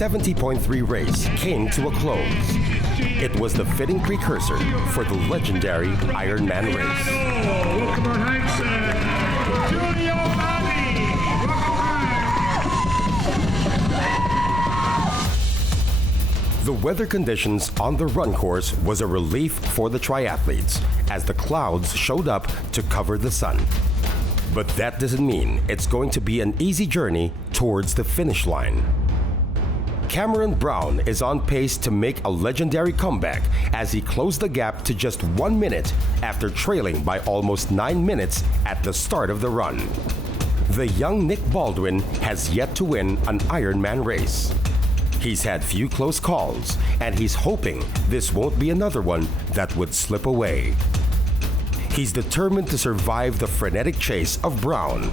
70.3 race came to a close. It was the fitting precursor for the legendary Ironman race. Welcome on Heights, Tuna Ironman. The weather conditions on the run course was a relief for the triathletes as the clouds showed up to cover the sun. But that doesn't mean it's going to be an easy journey towards the finish line. Cameron Brown is on pace to make a legendary comeback as he closed the gap to just 1 minute after trailing by almost 9 minutes at the start of the run. The young Nick Baldwin has yet to win an Ironman race. He's had few close calls, and he's hoping this won't be another one that would slip away. He's determined to survive the frenetic chase of Brown.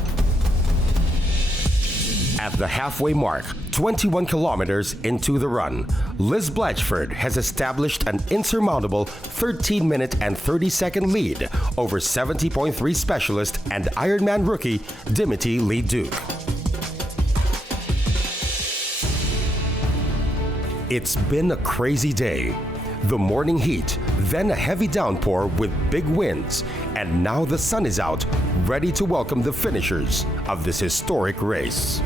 At the halfway mark, 21 kilometers into the run, Liz Blatchford has established an insurmountable 13-minute and 30-second lead over 70.3 specialist and Ironman rookie Dimity Lee Duke. It's been a crazy day. The morning heat, then a heavy downpour with big winds, and now the sun is out, ready to welcome the finishers of this historic race.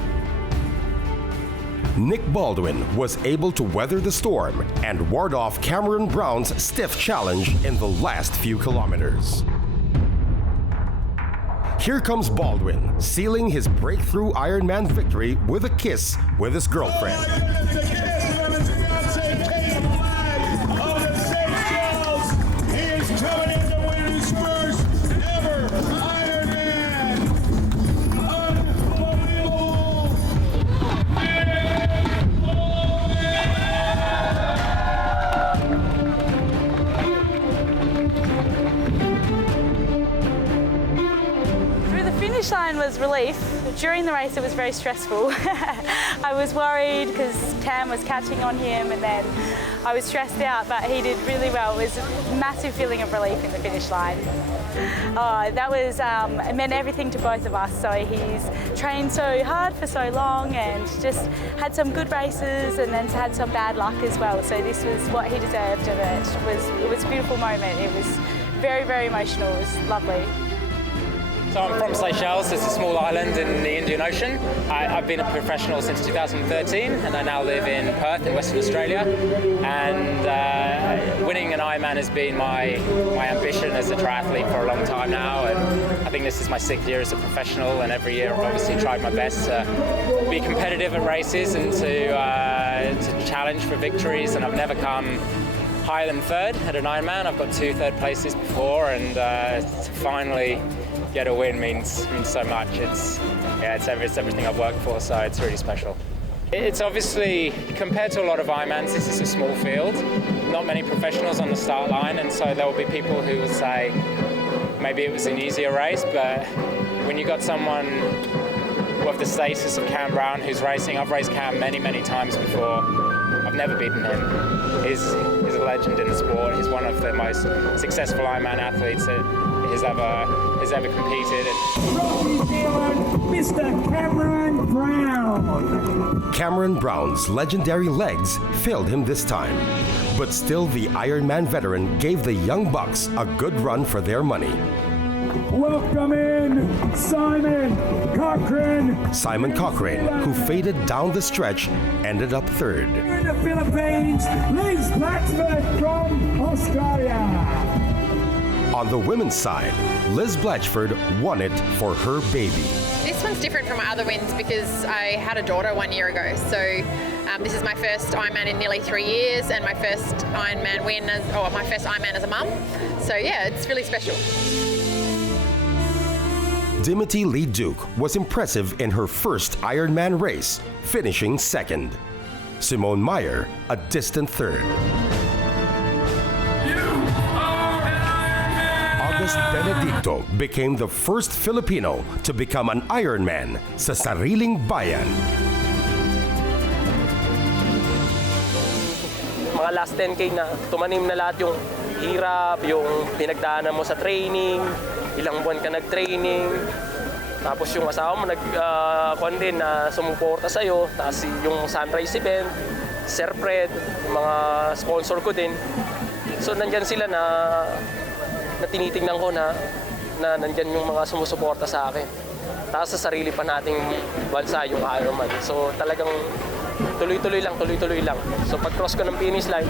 Nick Baldwin was able to weather the storm and ward off Cameron Brown's stiff challenge in the last few kilometers. Here comes Baldwin, sealing his breakthrough Ironman victory with a kiss with his girlfriend. Line was relief. During the race it was very stressful. I was worried because Cam was catching on him, and then I was stressed out, but he did really well. It was a massive feeling of relief in the finish line. It meant everything to both of us. So he's trained so hard for so long and just had some good races and then had some bad luck as well. So this was what he deserved, and it was a beautiful moment. It was very, very emotional. It was lovely. So I'm from Seychelles. It's a small island in the Indian Ocean. I've been a professional since 2013, and I now live in Perth in Western Australia. And winning an Ironman has been my ambition as a triathlete for a long time now. And I think this is my 6th year as a professional, and every year I've obviously tried my best to be competitive at races and to challenge for victories. And I've never come higher than 3rd at an Ironman. I've got 2 third places before, and to finally get a win means so much. It's everything I've worked for, so it's really special. It's obviously, compared to a lot of Ironmans, this is a small field. Not many professionals on the start line, and so there will be people who will say maybe it was an easier race, but when you got someone with the status of Cam Brown who's racing, I've raced Cam many, many times before. I've never beaten him. He's a legend in the sport. He's one of the most successful Ironman athletes that has ever competed. From New Zealand, Mr. Cameron Brown. Cameron Brown's legendary legs failed him this time, but still the Ironman veteran gave the young bucks a good run for their money. Welcome in Simon Cochrane. Simon Cochrane, who faded down the stretch, ended up 3rd. In the Philippines, Liz Blatchford from Australia. On the women's side, Liz Blatchford won it for her baby. This one's different from my other wins because I had a daughter 1 year ago. So this is my first Ironman in nearly 3 years, and my first Ironman win my first Ironman as a mum. So yeah, it's really special. Dimity Lee Duke was impressive in her first Ironman race, finishing 2nd. Simone Meyer, a distant 3rd. August Benedicto became the first Filipino to become an Ironman sa sariling bayan. Mga last 10K na tumanim na lahat yung hirap, yung pinagdaanan mo sa training, ilang buwan ka nag-training, tapos yung asawa mo sumuporta sa'yo, tapos yung sunrise event, Sir Fred, mga sponsor ko din. So nandyan sila na tinitingnan ko na nandyan yung mga sumusuporta sa akin. Tapos sa sarili pa nating bansa yung Ironman. So talagang tuloy-tuloy lang. So pag-cross ko ng finish line,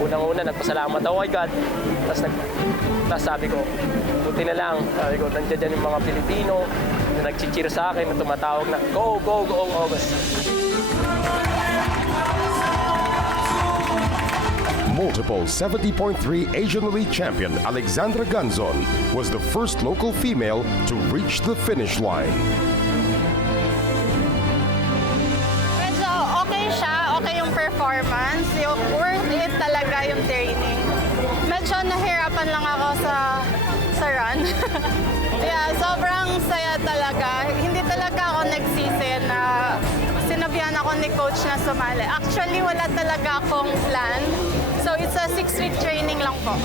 unang-una nagpasalamat ako kay God. Tapos sabi ko, buti na lang. Sabi ko, nandiyan yung mga Pilipino na nag-cheer sa akin, na tumatawag na, go, go, go, August. Multiple 70.3 Asian Elite champion Alexandra Ganzon was the first local female to reach the finish line. Medyo okay siya, okay yung performance, yung worth it talaga yung training. Medyo nahirapan lang ako sa run. Yeah, sobrang saya talaga. Hindi talaga ako nagsisi na sinabihan ako ni coach na sumali. Actually, wala talaga akong plan. So it's a 6-week training lang po.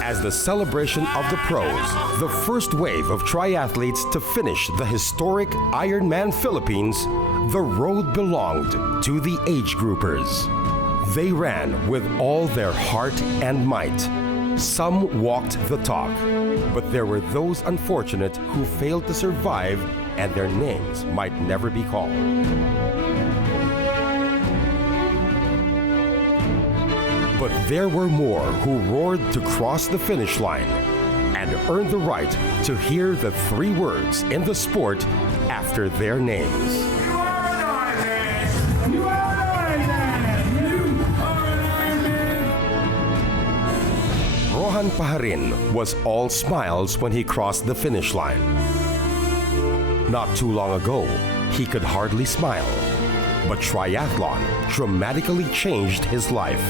As the celebration of the pros, the first wave of triathletes to finish the historic Ironman Philippines, the road belonged to the age groupers. They ran with all their heart and might. Some walked the talk, but there were those unfortunate who failed to survive and their names might never be called. But there were more who roared to cross the finish line and earned the right to hear the 3 words in the sport after their names. You are an Ironman! You are an Ironman! You are an Ironman! Rohan Paharin was all smiles when he crossed the finish line. Not too long ago, he could hardly smile. But triathlon dramatically changed his life.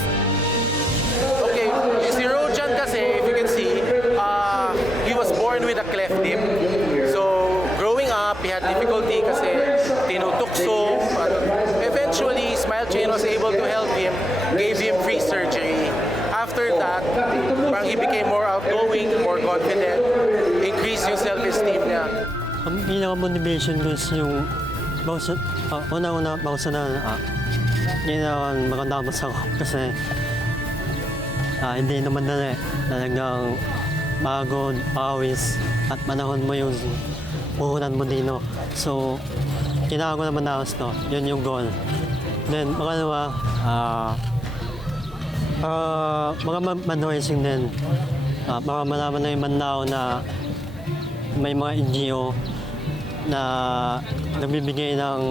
Okay, si Rojan kasi, if you can see, he was born with a cleft lip. So, growing up, he had difficulty kasi tinutukso. But eventually, Smile Chain was able to help him, gave him free surgery. After that, parang he became more outgoing, more confident, increased yung self-esteem niya. Ang pinaka-motivation ko is yung una-una bago sa ginawan makatapos ako kasi hindi naman dali. Talagang pagod, pawis at panahon mo yung puhunan mo dito. So, kailangan ko naman naos to. Yun yung goal. Then, makalawa, mga fundraising din. Para malaman na yung mandao na may mga NGO na nagbibigay ng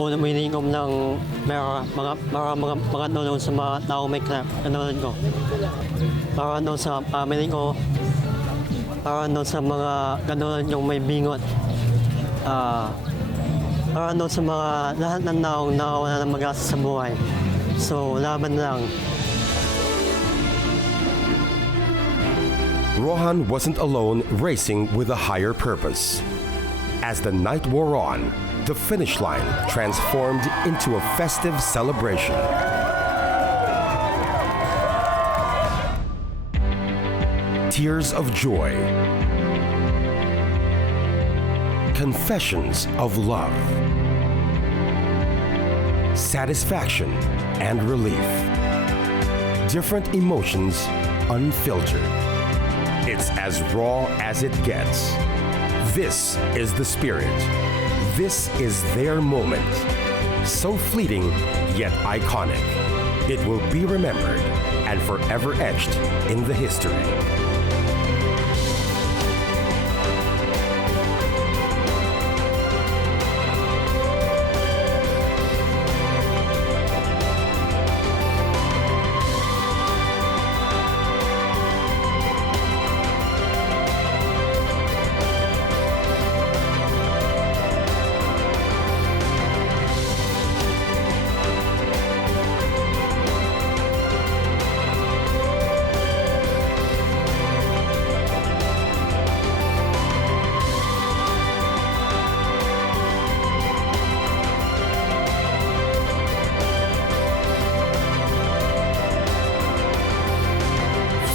unang minimum ng mga tulong sa mga tao may craft. Ganun ko. Para doon sa family ko, para doon sa mga ganun yung may bingot. Para doon sa mga lahat ng taong nakawala ng mag-asa sa buhay. So, laban lang. Rohan wasn't alone racing with a higher purpose. As the night wore on, the finish line transformed into a festive celebration. Tears of joy. Confessions of love. Satisfaction and relief. Different emotions unfiltered. It's as raw as it gets. This is the spirit. This is their moment. So fleeting, yet iconic. It will be remembered and forever etched in the history.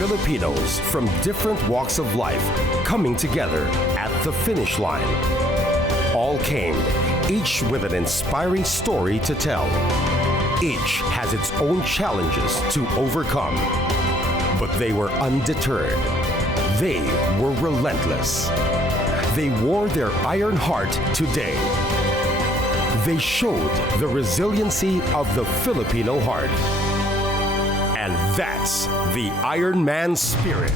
Filipinos from different walks of life coming together at the finish line. all came, each with an inspiring story to tell. Each has its own challenges to overcome. But they were undeterred. They were relentless. They wore their iron heart today. They showed the resiliency of the Filipino heart. And that's the Ironman spirit.